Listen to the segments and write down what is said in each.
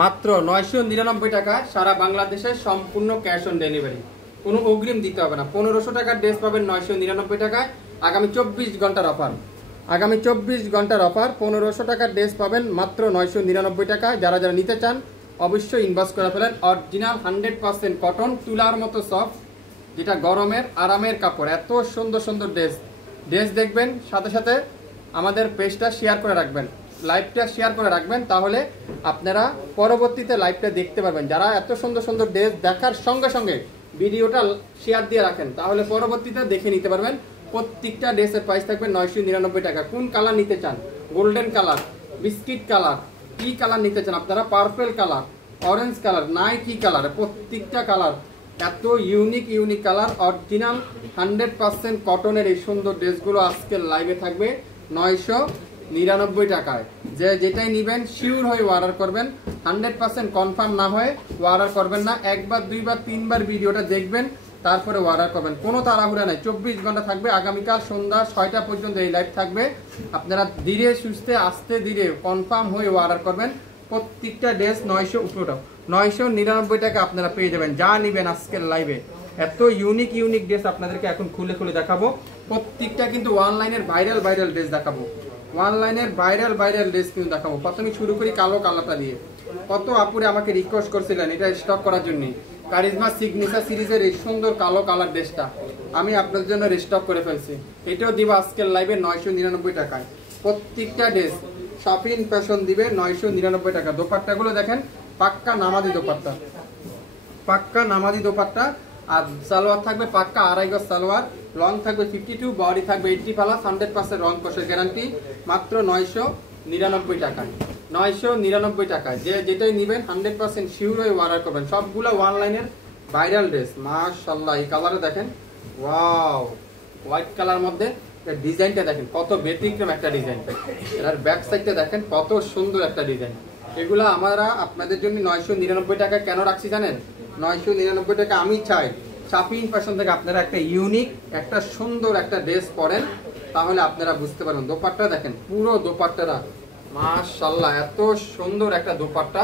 মাত্র 999 টাকা, সারা বাংলাদেশে সম্পূর্ণ ক্যাশ অন ডেলিভারি, কোনো অগ্রিম দিতে হবে না। 1500 টাকার ড্রেস পাবেন 999 টাকায়। আগামী 24 ঘন্টার অফার, আগামী 24 ঘন্টার অফার। 1500 টাকার ড্রেস পাবেন মাত্র 999 টাকায়। যারা যারা নিতে চান অবশ্যই ইনবক্স করে ফেলেন। অরিজিনাল 100% কটন, তুলার মতো সফট, যেটা গরমের আরামের কাপড়। এত সুন্দর সুন্দর ড্রেস দেখবেন, সাথে সাথে আমাদের পেজটা শেয়ার করে রাখবেন, লাইভটা শেয়ার করে রাখবেন, তাহলে আপনারা পরবর্তীতে লাইভটা দেখতে পারবেন। যারা এত সুন্দর সুন্দর ড্রেস দেখার সঙ্গে সঙ্গে ভিডিওটা শেয়ার দিয়ে রাখেন, তাহলে পরবর্তীতে দেখে নিতে পারবেন। প্রত্যেকটা ড্রেসের প্রাইস থাকবে 999 টাকা। কোন কালার নিতে চান? গোল্ডেন কালার, বিস্কিট কালার, কি কালার নিতে চান আপনারা? পার্পল কালার, অরেঞ্জ কালার, নাই কি কালার, প্রত্যেকটা কালার এত ইউনিক ইউনিক কালার। অরিজিনাল 100% কটনের এই সুন্দর ড্রেসগুলো আজকের লাইভে থাকবে 999 টাকায়। যে যেটাই নেবেন শিওর হয়ে অর্ডার করবেন, 100% কনফার্ম না হয়ে অর্ডার করবেন না। একবার দুইবার তিনবার ভিডিওটা দেখবেন, তারপরে অর্ডার করবেন। কোনো তাড়াহুড়া নাই, 24 ঘন্টা থাকবে। আগামীকাল সন্ধ্যা 6টা পর্যন্ত এই লাইভ থাকবে। আপনারা ধীরে সুস্থে আস্তে ধীরে কনফার্ম হয়ে অর্ডার করবেন। প্রত্যেকটা ড্রেস 999 টাকা আপনারা পেয়ে যাবেন। যা নেবেন আজকের লাইভে এত ইউনিক ইউনিক ড্রেস আপনাদেরকে এখন খুলে খুলে দেখাবো। প্রত্যেকটা কিন্তু অনলাইনের ভাইরাল ভাইরাল ড্রেস দেখাবো, অনলাইনের ভাইরাল ভাইরাল ড্রেস কিন্তু দেখাবো। প্রথমে শুরু করি কালো কালারটা দিয়ে। কত আপুরে আমাকে রিকোয়েস্ট করছিলেন এটা স্টক করার জন্য। কারিজমা সিগনেচার সিরিজের এই সুন্দর কালো কালার ড্রেসটা আমি আপনাদের জন্য রিস্টক করে ফেলছি। এটাও দিব আজকের লাইভে 999 টাকায়। প্রত্যেকটা ড্রেস শপিং ফ্যাশন দিবে 999 টাকা। দোপাট্টাগুলো দেখেন, পাক্কা নামাজি দোপাট্টা, পাক্কা নামাজি দোপাট্টা। আর সালোয়ার থাকবে পাক্কা 2.5 গজ সালোয়ার, লং থাকবে 52, বডি থাকবে 80 প্লাস, 100% রং কষের গ্যারান্টি। মাত্র 999 টাকায়, 999 টাকায়। যে যেটাই নেবেন 100% শিওর হয়ে অর্ডার করবেন। সবগুলো অনলাইনের ভাইরাল ড্রেস। মাশাআল্লাহ, এই কালারে দেখেন, ওয়াও, হোয়াইট কালার মধ্যে ডিজাইনটা দেখেন কত ব্যতিক্রম একটা ডিজাইন। এর ব্যাক সাইডটা দেখেন কত সুন্দর একটা ডিজাইন। এগুলো আমরা আপনাদের জন্য 999 টাকা কেন রাখছি জানেন? 999 টাকা আমি চাই শপিং ফ্যাশন থেকে আপনারা একটা ইউনিক একটা সুন্দর একটা ড্রেস পরেন, তাহলে আপনারা বুঝতে পারবেন। দোপাট্টা দেখেন, পুরো দোপাট্টাটা মাশাআল্লাহ, এত সুন্দর একটা দোপাট্টা,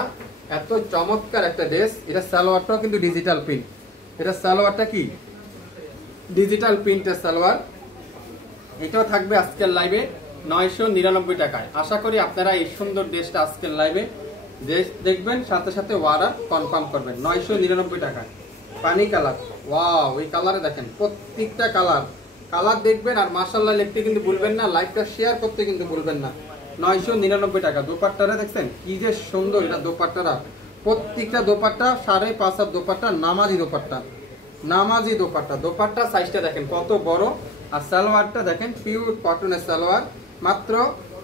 এত চমৎকার একটা ড্রেস। এটা সালোয়ারটাও কিন্তু ডিজিটাল প্রিন্ট। এটা সালোয়ারটা কি ডিজিটাল প্রিন্টের সালোয়ার। এটাও থাকবে আজকের লাইভে 999 টাকায়। আশা করি আপনারা এই সুন্দর ড্রেসটা আজকের লাইভে দেখবেন, সাথে সাথে অর্ডার কনফার্ম করবেন। 999 টাকায় পানি কালার, ওয়াও, এই কালারে দেখেন প্রত্যেকটা কালার দেখবেন। আর মাশাআল্লাহ লিখতে কিন্তু ভুলবেন না, লাইভটা শেয়ার করতে কিন্তু ভুলবেন না। 999 টাকা। দোপাট্টারা দেখছেন কি যে সুন্দর, এটা দোপাট্টারা প্রত্যেকটা দোপাট্টা 5.5 হাত দোপাট্টা, নামাজি দোপাট্টা, নামাজি দোপাট্টা। দোপাট্টা সাইজটা দেখেন কত বড়। আর সালোয়ারটা দেখেন পিওর কটনের সালোয়ার, মাত্র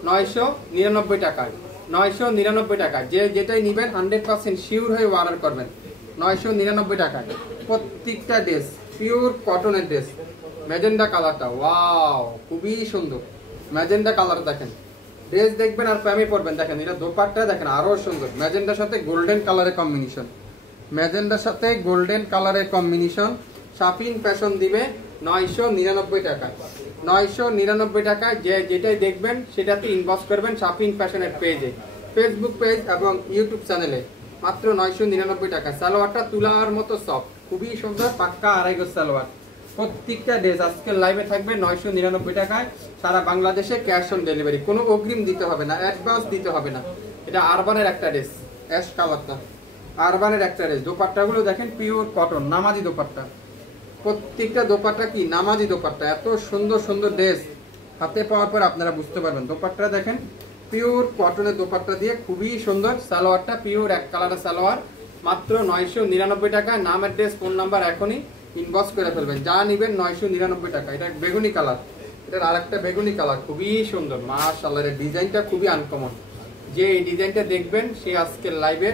999 টাকায়, 999 টাকা। যে যেটাই নেবেন 100% শিওর হয়ে অর্ডার করবেন। 999 টাকায় প্রত্যেকটা ড্রেস পিওর কটনের ড্রেস। ম্যাজেন্ডা কালারটা, ওয়াও, খুবই সুন্দর ম্যাজেন্ডা কালার। দেখেন ড্রেস দেখবেন আর প্রেমে পড়বেন। দেখেন এটা দোপাট্টা দেখেন আরো সুন্দর, ম্যাজেন্ডার সাথে গোল্ডেন কালারের কম্বিনেশন, ম্যাজেন্ডার সাথে গোল্ডেন কালারের কম্বিনেশন। শপিং ফ্যাশন দিবে 999 টাকা, 999 টাকায়। যে যেটাই দেখবেন সেটাতে ইনবক্স করবেন শপিং ফ্যাশনের পেজে, ফেসবুক পেজ এবং ইউটিউব চ্যানেলে। মাত্র 999 টাকা। সালোয়ারটা তুলার মতো সফট, খুবই সুন্দর, পাক্কা 2.5 গজ সালোয়ার। প্রত্যেকটা ড্রেস আজকের লাইভে থাকবে 999 টাকায়। সারা বাংলাদেশে ক্যাশ অন ডেলিভারি, কোনো অগ্রিম দিতে হবে না, অ্যাডভান্স দিতে হবে না। এটা আরবানের একটা ড্রেস, অ্যাশ কালারটা আরবানের একটা ড্রেস। দোপাট্টাগুলো দেখেন পিওর কটন, নামাজি দোপাট্টা। প্রত্যেকটা দোপাট্টা কি নামাজি দোপাট্টা। এত সুন্দর সুন্দর ড্রেস হাতে পাওয়ার পর আপনারা বুঝতে পারবেন। দোপাট্টা দেখেন পিওর কটনের দোপাট্টা দিয়ে খুবই সুন্দর। সালোয়ারটা পিওর এক কালারের সালোয়ার, মাত্র 999 টাকা। নাম অ্যাড্রেস ফোন নাম্বার এখনই ইনবক্স করে ফেলবেন। যা নেবেন 999 টাকা। এটা বেগুনি কালার, এটার আরেকটা বেগুনি কালার, খুবই সুন্দর মাশাআল্লাহ। এর ডিজাইনটা খুবই আনকমন। যে এই ডিজাইনটা দেখবেন সে আজকের লাইভে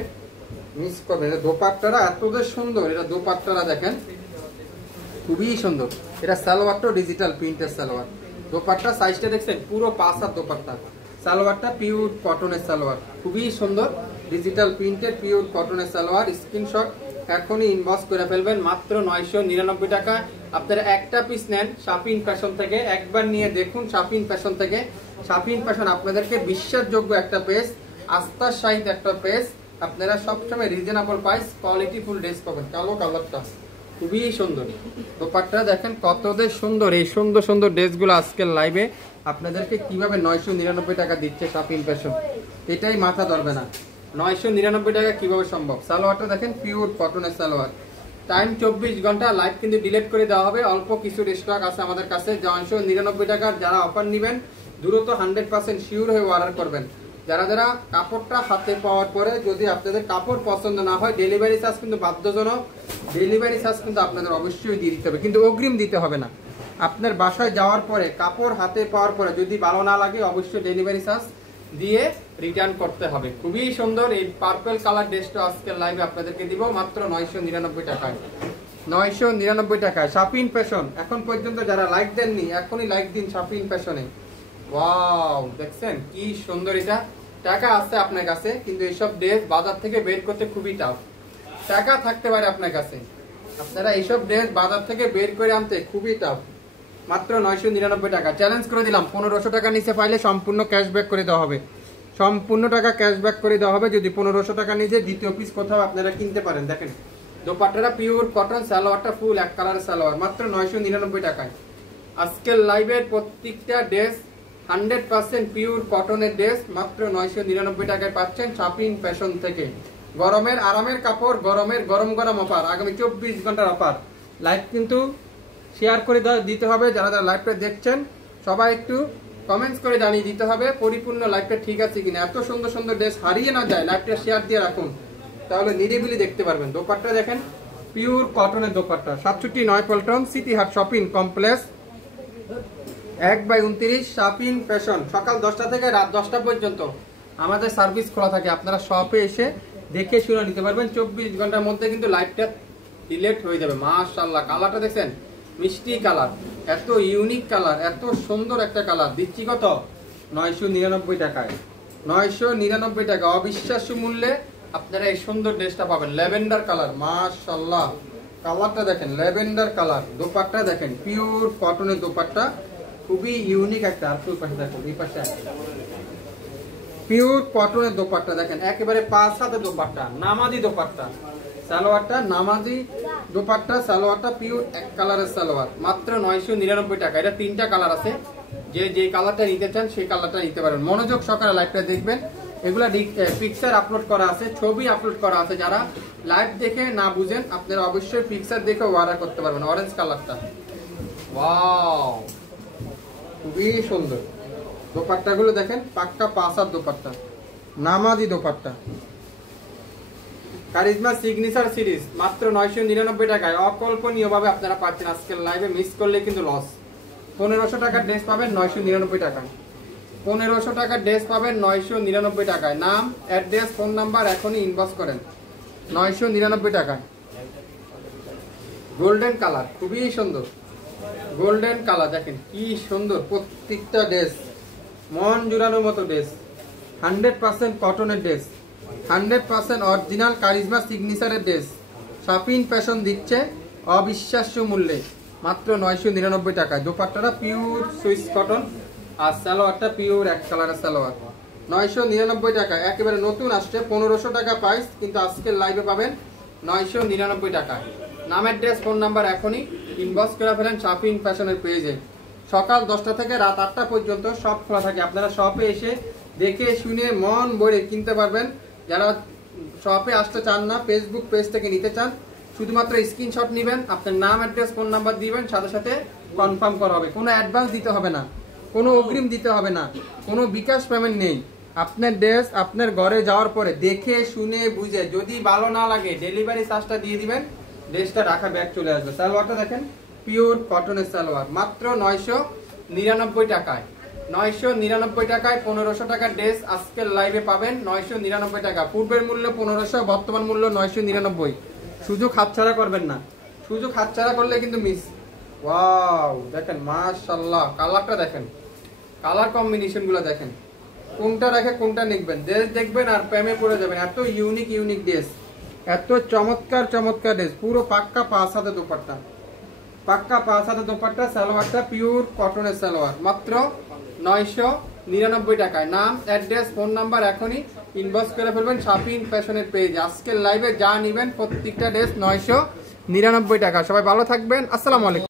মিস করবেন। এটা দোপাট্টাটা এত যে সুন্দর, এটা দোপাট্টাটা দেখেন খুবই সুন্দর। এটা সালোয়ারটাও ডিজিটাল প্রিন্টের সালোয়ার। দোপাট্টা সাইজটা দেখছেন পুরো 5 হাত দোপাট্টা। সালোয়ারটা পিওর কটনের সালোয়ার, খুবই সুন্দর, ডিজিটাল প্রিন্টের পিওর কটনের সালোয়ার। স্ক্রিনশট এখনই ইনবক্স করে ফেলবেন। মাত্র 999 টাকা। আপনারা একটা পিস নেন শপিং ফ্যাশন থেকে, একবার নিয়ে দেখুন শপিং ফ্যাশন থেকে। শপিং ফ্যাশন আপনাদেরকে বিশ্বাসযোগ্য একটা পেজ, আস্থার সহিত একটা পেজ। আপনারা সবসময় reasonable price quality full dress পাবেন। কালো কালারটা খুবই সুন্দর, দোপাট্টা দেখেন কতদের সুন্দর। এই সুন্দর সুন্দর ড্রেসগুলো আজকের লাইভে আপনাদেরকে কিভাবে 999 টাকা দিচ্ছে শপিং ফ্যাশন, এটাই মাথা ধরবে না। 999 টাকা কিভাবে সম্ভব। সালোয়ারটা দেখেন পিওর কটনের সালোয়ার। টাইম 24 ঘন্টা, লাইভ কিন্তু ডিলিট করে দেওয়া হবে। অল্প কিছু স্টক আছে আমাদের কাছে। 999 টাকার যারা অফার নেবেন দ্রুত 100% শিওর হয়ে অর্ডার করবেন। যারা যারা কাপড়টা হাতে পাওয়ার পরে যদি আপনাদের কাপড় পছন্দ না হয়, ডেলিভারি চার্জ কিন্তু বাধ্যজনক। ডেলিভারি চার্জ কিন্তু আপনাদের অবশ্যই দিয়ে দিতে হবে, কিন্তু অগ্রিম দিতে হবে না। আপনার বাসায় যাওয়ার পরে কাপড় হাতে পাওয়ার পরে যদি ভালো না লাগে অবশ্যই ডেলিভারি চার্জ দিয়ে রিটার্ন করতে হবে। খুবই সুন্দর এই পার্পল কালার ড্রেসটা আজকের লাইভে আপনাদেরকে দিব মাত্র 999 টাকায়। 999 টাকায় শপিং ফ্যাশন। এখন পর্যন্ত যারা লাইক দেননি এখনই লাইক দিন শপিং ফ্যাশনে। ওয়াও, দেখছেন কি সুন্দর। এটা টাকা আছে আপনার কাছে, কিন্তু এইসব ড্রেস বাজার থেকে বের করতে খুবই টাফ। টাকা থাকতে পারে আপনার কাছে, আপনারা এইসব ড্রেস বাজার থেকে বের করে আনতে খুবই টাফ। মাত্র 999 টাকা। চ্যালেঞ্জ করে দিলাম, 1500 টাকা নিচে পাইলে সম্পূর্ণ ক্যাশব্যাক করে দেওয়া হবে। সম্পূর্ণ টাকা ক্যাশব্যাক করে দেওয়া হবে যদি 1500 টাকা নিচে দ্বিতীয় পিস কোথাও আপনারা কিনতে পারেন। দেখেন দোপাট্টাটা পিওর কটন, সালোয়ারটা ফুল এক কালারের সালোয়ার, মাত্র 999 টাকায়। আজকের লাইভের প্রত্যেকটা ড্রেস 100% পিওর কটনের ড্রেস মাত্র 999 টাকায় পাচ্ছেন শপিং ফ্যাশন থেকে। গরমের আরামের কাপড়, গরমের গরম গরম অফার, আগামী 24 ঘন্টার অফার। লাইভ কিন্তু শেয়ার করে দিতে হবে। যারা যারা লাইভটা দেখছেন সবাই একটু কমেন্টস করে জানিয়ে দিতে হবে পরিপূর্ণ লাইভটা ঠিক আছে কিনা। এত সুন্দর সুন্দর ড্রেস হারিয়ে না যায়, লাইভটা শেয়ার দিয়ে রাখুন, তাহলে নিরিবিলি দেখতে পারবেন। দোপাট্টা দেখেন পিওর কটনের দোপাট্টা। 67 পল্টন সিটি হাট শপিং কমপ্লেক্স 1/29 শপিং ফ্যাশন। সকাল 10টা থেকে রাত 10টা পর্যন্ত আমাদের সার্ভিস খোলা থাকে। আপনারা শপে এসে দেখে শুনে নিতে পারবেন। 24 ঘন্টার মধ্যে কিন্তু লাইভটা ডিলিট হয়ে যাবে। মাশাআল্লাহ, কালারটা দেখছেন মিষ্টি কালার, এত ইউনিক কালার, এত সুন্দর একটা কালার। দিচ্ছি কত? 999 টাকায়। 999 টাকা অবিশ্বাস্য মূল্যে আপনারা এই সুন্দর ড্রেসটা পাবেন। ল্যাভেন্ডার কালার, মাশাআল্লাহ কালারটা দেখেন, ল্যাভেন্ডার কালার। দোপাট্টা দেখেন পিওর কটনের দোপাট্টা, খুবই ইউনিক একটা। আর পাশে দেখেন, এই পাশে পিওর কটনের দোপাট্টা দেখেন, একেবারে 5 হাতে দোপাট্টা, নামাজি দোপাট্টা। সালোয়ারটা নামাজি দোপাট্টা, সালোয়ারটা পিওর এক কালারের সালোয়ার, মাত্র 999 টাকা। এটা 3টা কালার আছে, যে কালারটা নিতে চান সেই কালারটা নিতে পারেন। মনোযোগ সহকারে লাইভটা দেখবেন। এগুলা পিকচার আপলোড করা আছে, ছবি আপলোড করা আছে। যারা লাইভ দেখে না বুঝেন আপনারা অবশ্যই পিকচার দেখে অর্ডার করতে পারবেন। অরেঞ্জ কালারটা, ওয়াও খুবই সুন্দর। দোপাট্টাগুলো দেখেন পাক্কা 5 হাত দোপাট্টা, নামাজি দোপাট্টা। কারিজমা সিগনেচার সিরিজ মাত্র 999 টাকায় অকল্পনীয় ভাবে আপনারা পাচ্ছেন আজকের লাইভে। মিস করলে কিন্তু লস। 1500 টাকার ড্রেস পাবেন 999 টাকায়। 1500 টাকার ড্রেস পাবেন 999 টাকায়। নাম, অ্যাড্রেস, ফোন নাম্বার এখনই ইনবক্স করেন। 999 টাকায়। গোল্ডেন কালার, খুবই সুন্দর গোল্ডেন কালার। দেখেন কি সুন্দর প্রত্যেকটা ড্রেস, মন জুড়ানোর মতো ড্রেস। 100% কটনের ড্রেস, 100% অরিজিনাল কারিজমা সিগনেচারের ড্রেস। শপিং ফ্যাশন দিচ্ছে অবিশ্বাস্য মূল্যে মাত্র 999 টাকায়। দোপাট্টাটা পিওর সুইস কটন আর সালোয়ারটা পিওর এক কালারের সালোয়ার। 999 টাকা, একেবারে নতুন আসছে। 1500 টাকা প্রাইস, কিন্তু আজকের লাইভে পাবেন 999 টাকায়। নাম, অ্যাড্রেস, ফোন নাম্বার এখনই ইনবক্স করে ফেলেন শপিং ফ্যাশনের পেজে। সকাল 10টা থেকে রাত 8টা পর্যন্ত সব খোলা থাকে। আপনারা শপে এসে দেখে শুনে মন ভরে কিনতে পারবেন। যারা শপে আসতে চান না, ফেসবুক পেজ থেকে নিতে চান, শুধুমাত্র স্ক্রিনশট নেবেন, আপনার নাম, অ্যাড্রেস, ফোন নাম্বার দিবেন, সাথে সাথে কনফার্ম করা হবে। কোনো অ্যাডভান্স দিতে হবে না, কোনো অগ্রিম দিতে হবে না, কোনো বিকাশ পেমেন্ট নেই। আপনার ড্রেস আপনার ঘরে যাওয়ার পরে দেখে শুনে বুঝে যদি ভালো না লাগে ডেলিভারি চার্জটা দিয়ে দিবেন, ড্রেসটা রাখা ব্যাগ চলে আসবে। সালোয়ারটা দেখেন পিওর কটনের সালোয়ার, মাত্র 999 টাকায়। 999 টাকায় 1500 টাকার ড্রেস আজকের লাইভে পাবেন 999 টাকা। পূর্বের মূল্য 1500, বর্তমান মূল্য 999। সুযোগ হাতছাড়া করবেন না, সুযোগ হাতছাড়া করলে কিন্তু মিস। ওয়াও দেখেন মাশাআল্লাহ, কালারটা দেখেন, কালার কম্বিনেশন গুলো দেখেন, কোনটা রেখে কোনটা নিবেন। ড্রেস দেখবেন আর প্রেমে পড়ে যাবেন। এত ইউনিক ইউনিক ড্রেস, এত চমৎকার চমৎকার ড্রেস। পুরো পাক্কা 5 হাতে দোপাট্টা, পাক্কা 5 হাতে দোপাট্টা। সালোয়ারটা পিওর কটনের সালোয়ার, মাত্র 99 টাকায়। নাম, অ্যাড্রেস, ফোন নাম্বার এখনই ইনবক্স করে ফেলবেন শাফিন ফ্যাশনের পেজে। আজকের লাইভে যা নেবেন প্রত্যেকটা ড্রেস 999 টাকা। সবাই ভালো থাকবেন, আসসালামু আলাইকুম।